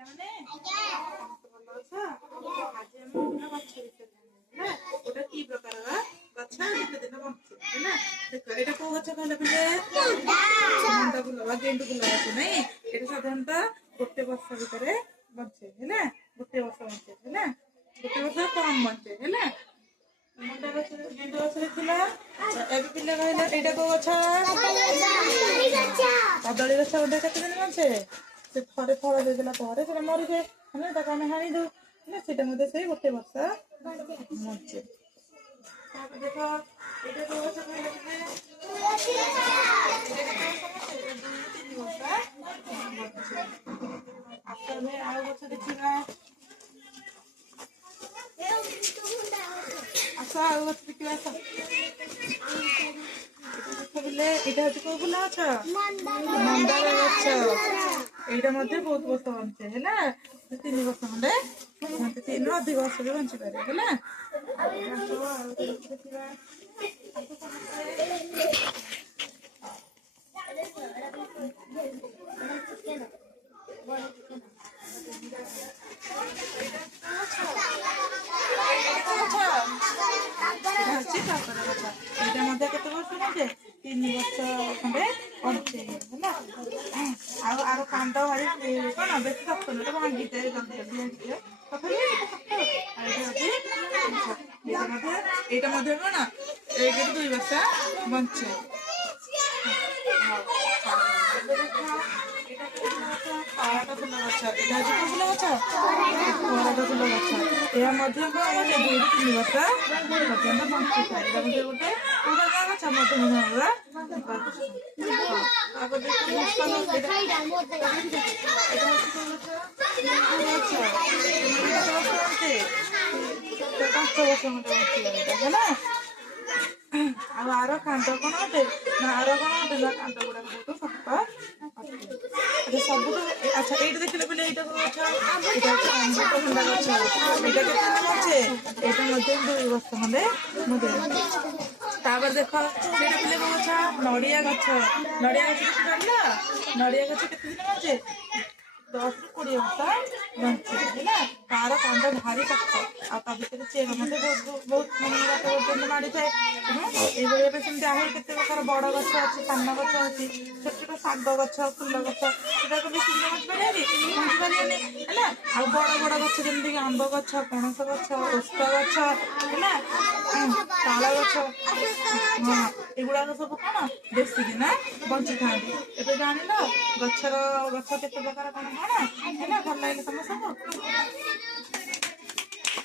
ପିଲାମାନେ ଭଲ ଅଛ? ଆଜି ଆମେ ବିଭିନ୍ନ ଗଛ ବିଷୟରେ ଜାଣିବା ହେଲା। ଗୋଟେ କି ପ୍ରକାରର ଗଛ କେତେ ଦିନ ବଞ୍ଚେ ହେଲା। ଦେଖ ଏଇଟା କୋଉ ଗଛ କହିଲ ପିଲେ? ମଣ୍ଡା ଫୁଲ ବା ଗେଣ୍ଡୁ ଫୁଲ ଗଛ ନାଇଁ। ଏଇଟା ସାଧାରଣତଃ ଗୋଟେ ବର୍ଷ ଭିତରେ ବଞ୍ଚେ ହେଲା। ଗୋଟେ ବର୍ଷ ବଞ୍ଚେ ହେଲା। ଗୋଟେ ବର୍ଷ କମ ବଞ୍ଚେ ହେଲା। ମଣ୍ଡା ଗଛ ଗେଣ୍ଡୁ ଗଛରେ ଥିଲା। ଏବେ ପିଲା କହିଲା ଏଇଟା କୋଉ ଗଛ? କଦଳୀ ଗଛ ଗୋଟେ କେତେ ଦିନ ବଞ୍ଚେ? ସେ ଥରେ ଫଳ ଦେଇଦେଲା ପରେ ସେଟା ମରିଯାଏ ହେଲା। ତାକୁ ଆମେ ହାଣି ଦଉ ହେଲା। ସେଇଟା ମଧ୍ୟ ସେଇ ଗୋଟେ ବର୍ଷ ବଞ୍ଚେ। ତାପରେ ଦେଖ ଏଇଟା କୋଉ ଗଛ କହିଲ ପିଲେ? ଏଇଟା କେତେ ବର୍ଷ ବଞ୍ଚେ? 2-3 ବର୍ଷ ବଞ୍ଚେ। ଆସ ଆମେ ଆଉ ଗଛ ଦେଖିବା। ଆସ ଆଉ ଗଛ ଦେଖିବା ଆସ। ଏଇଟା ହଉଛି କୋଉ ଫୁଲ ଗଛ? ମନ୍ଦାର ଗଛ। ଏଇଟା ମଧ୍ୟ ବହୁତ ବର୍ଷ ବଞ୍ଚେ ହେଲା। 3 ବର୍ଷ ଖଣ୍ଡେ 3ରୁ ଅଧିକ ବର୍ଷ ବି ବଞ୍ଚିପାରେ ହେଲା। ଦେଖିବା ଏଇଟା ମଧ୍ୟ କେତେ ବର୍ଷ ବଞ୍ଚେ? 3 ବର୍ଷ ଖଣ୍ଡେ ବଞ୍ଚେ ହେଲା। ଆଉ ଆର କାଣ୍ଡ ଭାରି କଣ ବେଶୀ ଶକ୍ତ ନୁହେଁ, ଭାଙ୍ଗିଯାଏ ଜଲ୍ଦି ଜଲ୍ଦି ଭାଙ୍ଗିଯାଏ। ତଥାପି ଏଇଟା ମଧ୍ୟ କଣ 1-2 ବର୍ଷ ବଞ୍ଚେ। ତରାଟ ଫୁଲ ଗଛ। ଏଇଟା ହଉଛି କୋଉ ଫୁଲ ଗଛ? ତରାଟ ଫୁଲ ଗଛ। ଏହା ମଧ୍ୟ କଣ 2-3 ବର୍ଷ ପର୍ଯ୍ୟନ୍ତ ବଞ୍ଚିଥାଏ। ଏଇଟା ମଧ୍ୟ ଗୋଟେ ପୁରାତନ ଗଛ ମଧୁମେହର ଗଛ। ତାପରେ ଦେଖ ହେଲା। ଆଉ ଆର କାଣ୍ଡ କଣ ଅଟେ? ନା ଆର କଣ ଅଟେ? ନା କାଣ୍ଡ ଗୁଡାକ ବହୁତ ଶକ୍ତ ଅଟେ। ସବୁଠୁ ଆଚ୍ଛା ଏଇଟା ଦେଖିଲେ ପିଲେ ଏଇଟା କୋଉ ଗଛ? ଏଇଟା ହଉଛି ଅମୃତଭଣ୍ଡା ଗଛ। ଏଇଟା କେତେ ଦିନ ବଞ୍ଚେ? ଏଇଟା ମଧ୍ୟ 2 ବର୍ଷ ଖଣ୍ଡେ ବଞ୍ଚେ। ତାପରେ ଦେଖ ସେଇଟା ପିଲେ କୋଉ ଗଛ? ନଡିଆ ଗଛ। ନଡିଆ ଗଛ କେତେ ଜାଣିଲ? ନଡିଆ ଗଛ କେତେ ଦିନ ବଞ୍ଚେ? 10-20 ବର୍ଷ ବଞ୍ଚେ ହେଲା। ତାର କାଣ୍ଡ ଭାରି ଶକ୍ତ ଆଉ ତା ଭିତରେ ଚେର ମଧ୍ୟ ବହୁତ ବାଟ ପର୍ଯ୍ୟନ୍ତ ମାଡ଼ିଥାଏ। ଏଇଭଳି ଭାବେ ସେମିତି ଆହୁରି କେତେ ପ୍ରକାର ବଡ ଗଛ ଅଛି, ସାନ ଗଛ ଅଛି, ଛୋଟ ଛୋଟ ଶାଗ ଗଛ, ଫୁଲ ଗଛ, ସେଟାକୁ ବେଶୀ ଦିନ ବଞ୍ଚି ପାରିବନି ହେଲା। ଆଉ ବଡ ବଡ ଗଛ ଯେମିତିକି ଆମ୍ବ ଗଛ, ପଣସ ଗଛ, ଓସ୍ତ ଗଛ ହେଲା, ତାଳ ଗଛ, ଏଗୁଡାକ ସବୁ କଣ ବେଶୀ ଦିନ ବଞ୍ଚିଥାନ୍ତି। ଏବେ ଜାଣିଲ ଗଛ କେତେ ପ୍ରକାର କଣ ହେଲା। ଭଲ ଲାଗିଲା ସମସ୍ତଙ୍କୁ?